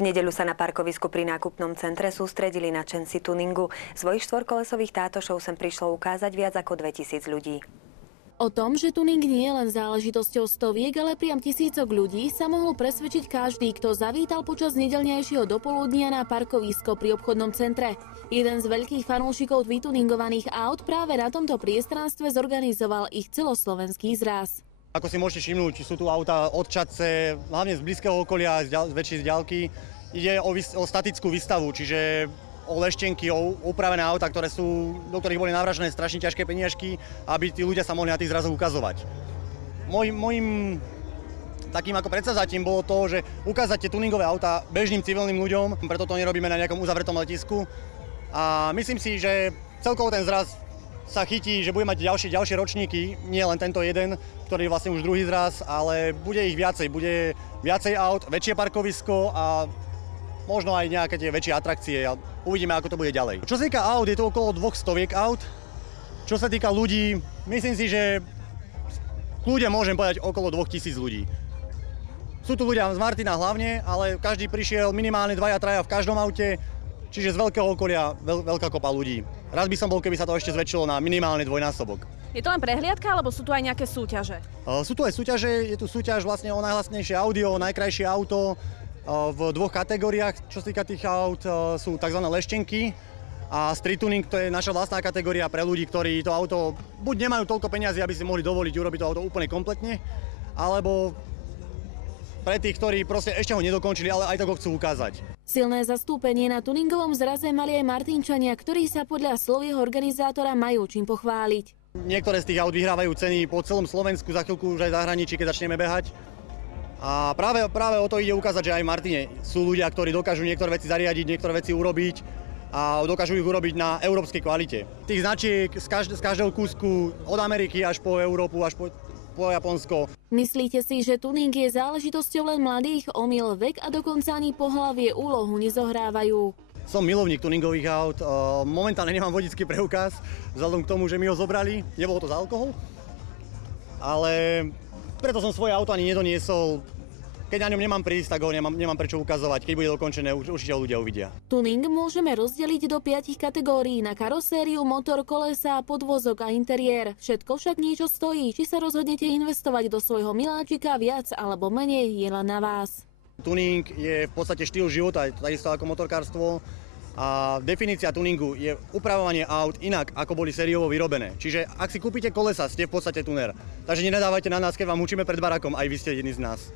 V nedeľu sa na parkovisku pri nákupnom centre sústredili nadšenci tuningu. Svojich štvorkolesových tátošov sem prišlo ukázať viac ako 2000 ľudí. O tom, že tuning nie je len záležitosťou stoviek, ale priam tisícok ľudí, sa mohol presvedčiť každý, kto zavítal počas nedeľnejšieho dopoludnia na parkovisko pri obchodnom centre. Jeden z veľkých fanúšikov vytuningovaných aut práve na tomto priestranstve zorganizoval ich celoslovenský zraz. Ako si môžete všimnúť, sú tu autá od Čadce, hlavne z blízkeho okolia, z väčšej ďalky. Ide o statickú výstavu, čiže o leštenky, o upravené autá, do ktorých boli navražené strašne ťažké peniažky, aby tí ľudia sa mohli na tých zrazoch ukazovať. Mojím takým ako predsavzatím bolo to, že ukázať tie tuningové autá bežným civilným ľuďom, preto to nerobíme na nejakom uzavretom letisku. A myslím si, že celkovo ten zraz sa chytí, že bude mať ďalšie ročníky, nie len tento jeden, ktorý je vlastne už druhý zraz, ale bude ich viacej, bude viacej aut, väčšie parkovisko a možno aj nejaké tie väčšie atrakcie. Uvidíme, ako to bude ďalej. Čo sa týka aut, je to okolo 200 aut. Čo sa týka ľudí, myslím si, že kľudne môžem povedať okolo 2000 ľudí. Sú tu ľudia z Martina hlavne, ale každý prišiel minimálne 2-3 v každom aute, čiže z veľkého okolia veľká kopa ľudí. Rád by som bol, keby sa to ešte zväčšilo na minimálne dvojnásobok. Je to len prehliadka, alebo sú tu aj nejaké súťaže? Sú tu aj súťaže, je tu súťaž vlastne o najhlasnejšie audio, najkrajšie auto v dvoch kategóriách. Čo sa týka tých aut, sú tzv. Leštenky a street tuning, to je naša vlastná kategória pre ľudí, ktorí to auto buď nemajú toľko peniazy, aby si mohli dovoliť urobiť to auto úplne kompletne, alebo pre tých, ktorí proste ešte ho nedokončili, ale aj tak ho chcú ukázať. Silné zastúpenie na tuningovom zraze mali aj Martinčania, ktorí sa podľa slov jeho organizátora majú čím pochváliť. Niektoré z tých aut vyhrávajú ceny po celom Slovensku, za chvíľku už aj v zahraničí, keď začneme behať. A práve o to ide ukázať, že aj v Martine sú ľudia, ktorí dokážu niektoré veci zariadiť, niektoré veci urobiť a dokážu ich urobiť na európskej kvalite. Tých značiek z každého kúsku od Ameriky až po Európu, až po Japonsko. Myslíte si, že tuning je záležitosťou len mladých? Omyl, vek a dokonca ani pohlavie úlohu nezohrávajú. Som milovník tuningových aut. Momentálne nemám vodický preukaz, vzhľadom k tomu, že mi ho zobrali. Nebolo to za alkohol. Ale preto som svoje auto ani nedoniesol. Keď na ňom nemám prísť, tak ho nemám prečo ukazovať. Keď bude dokončené, určite ľudia uvidia. Tuning môžeme rozdeliť do 5 kategórií: na karosériu, motor, kolesa, podvozok a interiér. Všetko však niečo stojí. Či sa rozhodnete investovať do svojho miláčika viac alebo menej, je len na vás. Tuning je v podstate štýl života, takisto ako motorkárstvo. A definícia tuningu je upravovanie aut inak, ako boli sériovo vyrobené. Čiže ak si kúpite kolesa, ste v podstate tuner. Takže nenadávajte na nás, keď vám učíme pred barakom, aj vy ste jedni z nás.